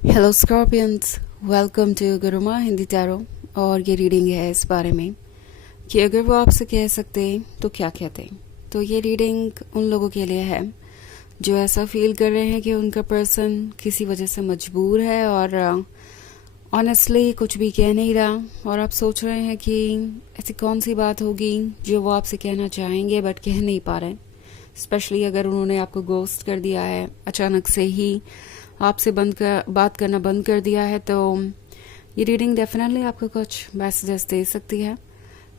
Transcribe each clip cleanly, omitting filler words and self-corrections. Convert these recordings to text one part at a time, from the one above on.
Hello Scorpions, welcome to Guruma Hindi tarot. और ये reading है इस बारे में कि अगर वो आपसे कह सकते तो क्या कहते। तो ये रीडिंग उन लोगों के लिए है जो ऐसा फील कर रहे हैं कि उनका पर्सन किसी वजह से मजबूर है और ऑनेस्टली कुछ भी कह नहीं रहा, और आप सोच रहे हैं कि ऐसी कौन सी बात होगी जो वो आपसे कहना चाहेंगे बट कह नहीं पा रहे। स्पेशली अगर उन्होंने आपको गोस्ट कर दिया है, अचानक से ही आपसे बात करना बंद कर दिया है, तो ये रीडिंग डेफिनेटली आपको कुछ मैसेजेस दे सकती है।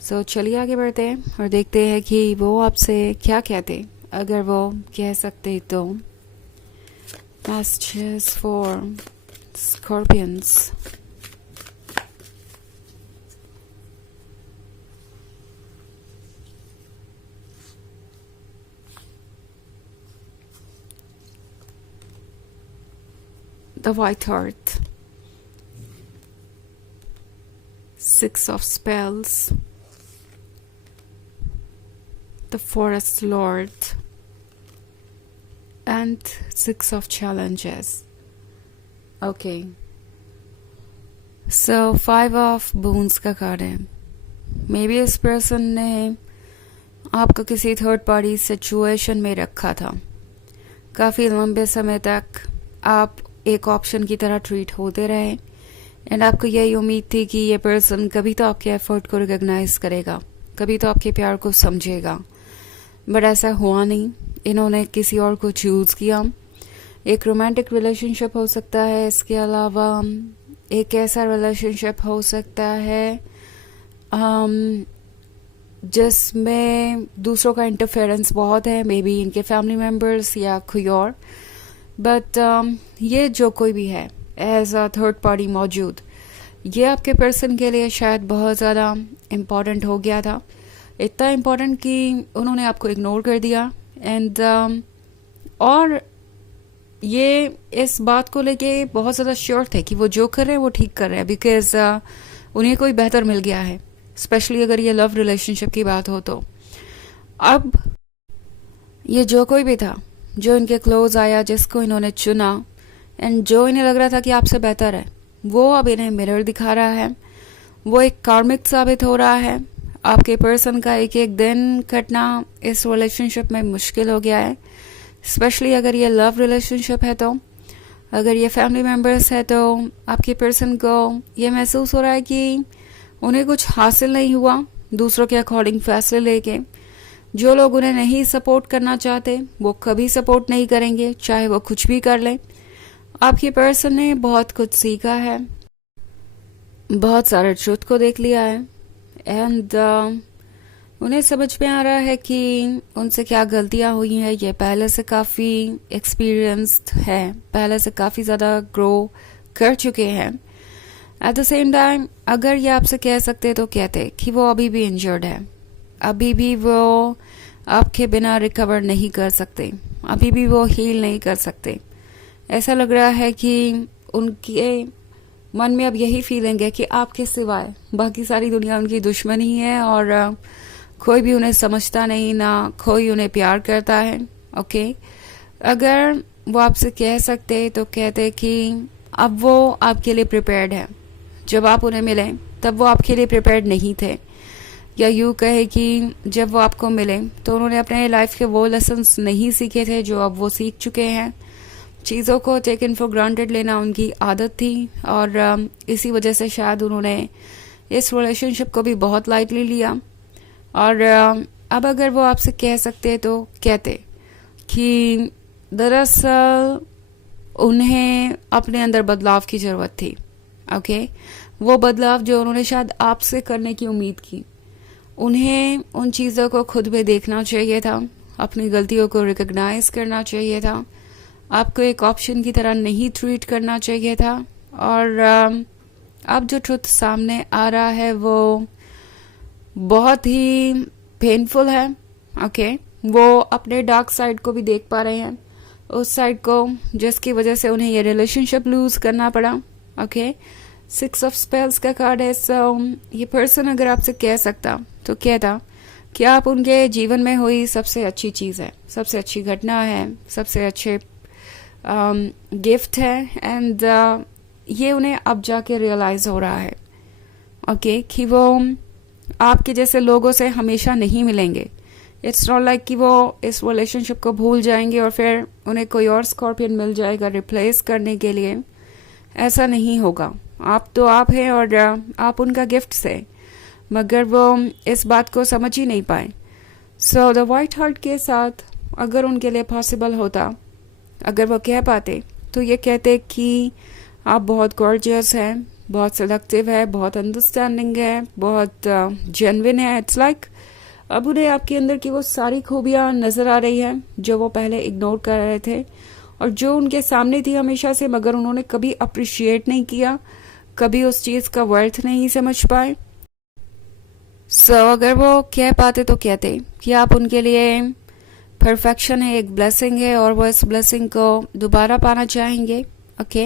सो चलिए आगे बढ़ते हैं और देखते हैं कि वो आपसे क्या कहते अगर वो कह सकते तो। Messages for scorpions. The White Heart, Six of Spells, the Forest Lord, and Six of Challenges. Okay. So Five of Boons का कार्ड है। मे बी इस पर्सन ने आपको किसी थर्ड पार्टी सिचुएशन में रखा था। काफ़ी लंबे समय तक आप एक ऑप्शन की तरह ट्रीट होते रहे एंड आपको यही उम्मीद थी कि ये पर्सन कभी तो आपके एफर्ट को रिकॉग्नाइज करेगा, कभी तो आपके प्यार को समझेगा, बट ऐसा हुआ नहीं। इन्होंने किसी और को चूज़ किया। एक रोमांटिक रिलेशनशिप हो सकता है, इसके अलावा एक ऐसा रिलेशनशिप हो सकता है जिसमें दूसरों का इंटरफेरेंस बहुत है, मे बी इनके फैमिली मेम्बर्स या कोई और। बट ये जो कोई भी है एज अ थर्ड पार्टी मौजूद, ये आपके पर्सन के लिए शायद बहुत ज़्यादा इम्पॉर्टेंट हो गया था। इतना इम्पॉर्टेंट कि उन्होंने आपको इग्नोर कर दिया एंड और ये इस बात को लेके बहुत ज़्यादा श्योर थे कि वो जो कर रहे हैं वो ठीक कर रहे हैं, बिकॉज उन्हें कोई बेहतर मिल गया है। स्पेशली अगर ये लव रिलेशनशिप की बात हो तो अब ये जो कोई भी था जो इनके क्लोज आया, जिसको इन्होंने चुना एंड जो इन्हें लग रहा था कि आपसे बेहतर है, वो अब इन्हें मिरर दिखा रहा है। वो एक कार्मिक साबित हो रहा है। आपके पर्सन का एक एक दिन कटना इस रिलेशनशिप में मुश्किल हो गया है, स्पेशली अगर ये लव रिलेशनशिप है। तो अगर ये फैमिली मेम्बर्स है तो आपके पर्सन को ये महसूस हो रहा है कि उन्हें कुछ हासिल नहीं हुआ दूसरों के अकॉर्डिंग फैसले लेके। जो लोग उन्हें नहीं सपोर्ट करना चाहते वो कभी सपोर्ट नहीं करेंगे, चाहे वो कुछ भी कर ले। आपके पर्सन ने बहुत कुछ सीखा है, बहुत सारे ट्रुथ को देख लिया है एंड उन्हें समझ में आ रहा है कि उनसे क्या गलतियां हुई हैं। ये पहले से काफ़ी एक्सपीरियंस्ड है, पहले से काफ़ी ज़्यादा ग्रो कर चुके हैं। एट द सेम टाइम अगर ये आपसे कह सकते तो कहते कि वो अभी भी इंजर्ड है, अभी भी वो आपके बिना रिकवर नहीं कर सकते, अभी भी वो हील नहीं कर सकते। ऐसा लग रहा है कि उनके मन में अब यही फीलिंग है कि आपके सिवाय बाकी सारी दुनिया उनकी दुश्मन ही है और कोई भी उन्हें समझता नहीं, ना कोई उन्हें प्यार करता है। ओके, अगर वो आपसे कह सकते तो कहते कि अब वो आपके लिए प्रिपेयर्ड है। जब आप उन्हें मिले तब वो आपके लिए प्रिपेयर्ड नहीं थे, या यूँ कहे कि जब वो आपको मिले तो उन्होंने अपने लाइफ के वो लेसन्स नहीं सीखे थे जो अब वो सीख चुके हैं। चीज़ों को टेकन फॉर ग्रांटेड लेना उनकी आदत थी और इसी वजह से शायद उन्होंने इस रिलेशनशिप को भी बहुत लाइटली लिया। और अब अगर वो आपसे कह सकते तो कहते कि दरअसल उन्हें अपने अंदर बदलाव की ज़रूरत थी। ओके, वो बदलाव जो उन्होंने शायद आपसे करने की उम्मीद की, उन्हें उन चीज़ों को खुद में देखना चाहिए था, अपनी गलतियों को रिकग्नाइज करना चाहिए था, आपको एक ऑप्शन की तरह नहीं ट्रीट करना चाहिए था। और अब जो ट्रुथ सामने आ रहा है वो बहुत ही पेनफुल है। ओके, वो अपने डार्क साइड को भी देख पा रहे हैं, उस साइड को जिसकी वजह से उन्हें ये रिलेशनशिप लूज करना पड़ा। ओके, सिक्स ऑफ स्पेल्स का कार्ड है। सो ये पर्सन अगर आपसे कह सकता तो कहता कि आप उनके जीवन में हुई सबसे अच्छी चीज़ है, सबसे अच्छी घटना है, सबसे अच्छे गिफ्ट है एंड ये उन्हें अब जाके रियलाइज हो रहा है ओके कि वो आपके जैसे लोगों से हमेशा नहीं मिलेंगे. इट्स नॉट लाइक कि वो इस रिलेशनशिप को भूल जाएंगे और फिर उन्हें कोई और स्कॉर्पियन मिल जाएगा रिप्लेस करने के लिए. ऐसा नहीं होगा. आप तो आप हैं और आप उनका गिफ्ट से, मगर वो इस बात को समझ ही नहीं पाए. सो द वाइट हार्ट के साथ अगर उनके लिए पॉसिबल होता, अगर वो कह पाते, तो ये कहते कि आप बहुत गॉर्जियस हैं, बहुत सेलेक्टिव है, बहुत अंडरस्टैंडिंग है, बहुत जेन्युइन है. इट्स लाइक अब उन्हें आपके अंदर की वो सारी खूबियाँ नज़र आ रही हैं जो वो पहले इग्नोर कर रहे थे और जो उनके सामने थी हमेशा से, मगर उन्होंने कभी अप्रिशिएट नहीं किया, कभी उस चीज़ का वर्थ नहीं समझ पाए. सो अगर वो कह पाते तो कहते कि आप उनके लिए परफेक्शन है, एक ब्लेसिंग है और वो इस ब्लेसिंग को दोबारा पाना चाहेंगे. ओके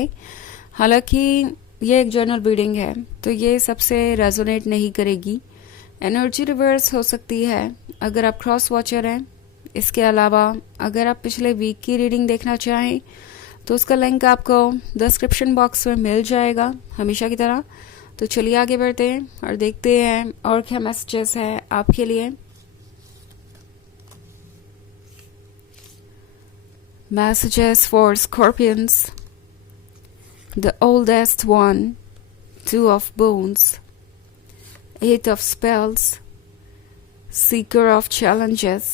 हालांकि ये एक जर्नल रीडिंग है तो ये सबसे रेजोनेट नहीं करेगी. एनर्जी रिवर्स हो सकती है अगर आप क्रॉस वॉचर हैं. इसके अलावा अगर आप पिछले वीक की रीडिंग देखना चाहें तो उसका लिंक आपको डिस्क्रिप्शन बॉक्स में मिल जाएगा हमेशा की तरह. तो चलिए आगे बढ़ते हैं और देखते हैं और क्या मैसेजेस है आपके लिए. Messages for scorpions. The oldest one, 2 of bones, 8 of spells, seeker of challenges,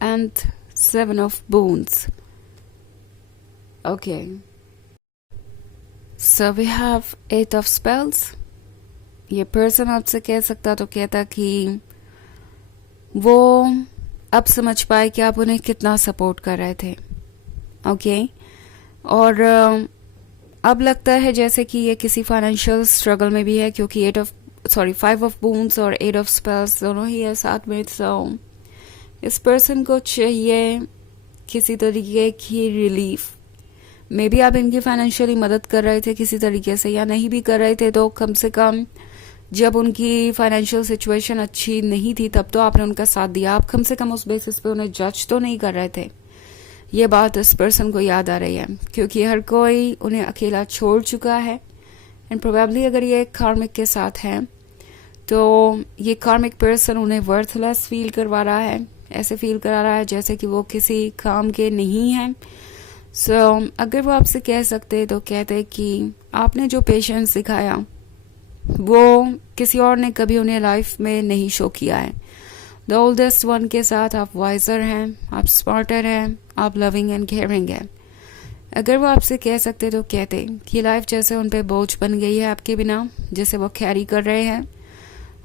and 7 of boons. Okay. So we have 8 of spells. ये पर्सन आपसे कह सकता तो कहता कि वो अब समझ पाए कि आप उन्हें कितना सपोर्ट कर रहे थे. ओके और अब लगता है जैसे कि ये किसी फाइनेंशियल स्ट्रगल में भी है क्योंकि 5 of boons और 8 of spells दोनों ही है साथ में. तो इस पर्सन को चाहिए किसी तरीके की रिलीफ. मे बी आप इनकी फाइनेंशियली मदद कर रहे थे किसी तरीके से या नहीं भी कर रहे थे तो कम से कम जब उनकी फाइनेंशियल सिचुएशन अच्छी नहीं थी तब तो आपने उनका साथ दिया. आप कम से कम उस बेसिस पे उन्हें जज तो नहीं कर रहे थे. ये बात इस पर्सन को याद आ रही है क्योंकि हर कोई उन्हें अकेला छोड़ चुका है एंड प्रोबेबली अगर ये कार्मिक के साथ है तो ये कार्मिक पर्सन उन्हें वर्थलेस फील करवा रहा है. ऐसे फील करा रहा है जैसे कि वो किसी काम के नहीं हैं. सो अगर वो आपसे कह सकते तो कहते कि आपने जो पेशेंस दिखाया वो किसी और ने कभी उन्हें लाइफ में नहीं शो किया है. द ओल्डेस्ट वन के साथ आप वाइजर हैं, आप स्मार्टर हैं, आप लविंग एंड केयरिंग हैं. अगर वो आपसे कह सकते तो कहते कि लाइफ जैसे उन पे बोझ बन गई है आपके बिना, जैसे वो कैरी कर रहे हैं.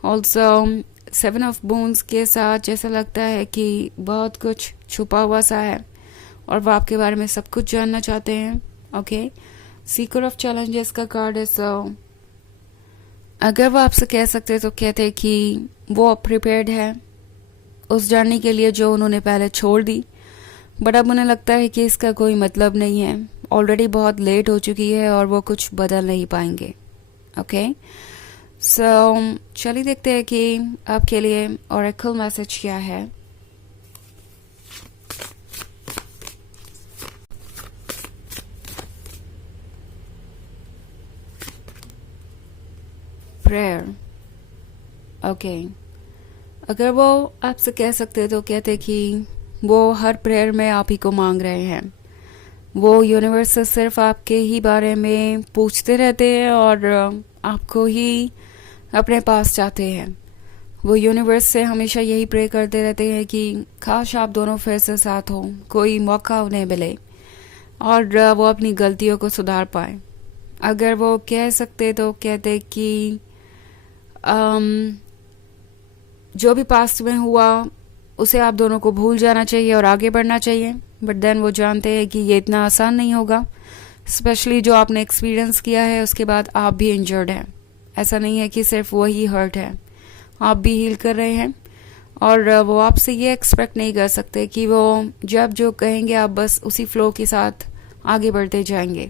ऑल्सो 7 of boons के साथ जैसा लगता है कि बहुत कुछ छुपा हुआ सा है और वो आपके बारे में सब कुछ जानना चाहते हैं. ओके सीकर ऑफ चैलेंजेस का कार्ड है. सो अगर वो आपसे कह सकते तो कहते कि वो प्रिपेयर्ड है उस जर्नी के लिए जो उन्होंने पहले छोड़ दी, बट अब उन्हें लगता है कि इसका कोई मतलब नहीं है. ऑलरेडी बहुत लेट हो चुकी है और वो कुछ बदल नहीं पाएंगे. ओके सो चलिए देखते हैं कि आपके लिए ओरेकल मैसेज क्या है. प्रेयर. ओके अगर वो आपसे कह सकते तो कहते कि वो हर प्रेयर में आप ही को मांग रहे हैं. वो यूनिवर्स से सिर्फ आपके ही बारे में पूछते रहते हैं और आपको ही अपने पास चाहते हैं. वो यूनिवर्स से हमेशा यही प्रे करते रहते हैं कि काश आप दोनों फिर से साथ हो, कोई मौका उन्हें मिले और वो अपनी गलतियों को सुधार पाए. अगर वो कह सकते तो कहते कि जो भी पास्ट में हुआ उसे आप दोनों को भूल जाना चाहिए और आगे बढ़ना चाहिए. बट देन वो जानते हैं कि ये इतना आसान नहीं होगा, स्पेशली जो आपने एक्सपीरियंस किया है उसके बाद आप भी इंजर्ड हैं. ऐसा नहीं है कि सिर्फ वही हर्ट है, आप भी हील कर रहे हैं और वो आपसे ये एक्सपेक्ट नहीं कर सकते कि वो जब जो कहेंगे आप बस उसी फ्लो के साथ आगे बढ़ते जाएंगे.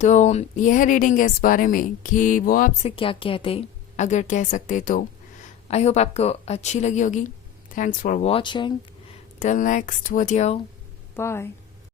तो यह रीडिंग है इस बारे में कि वो आपसे क्या कहते अगर कह सकते तो. आई होप आपको अच्छी लगी होगी. Thanks for watching. Till next video. Bye.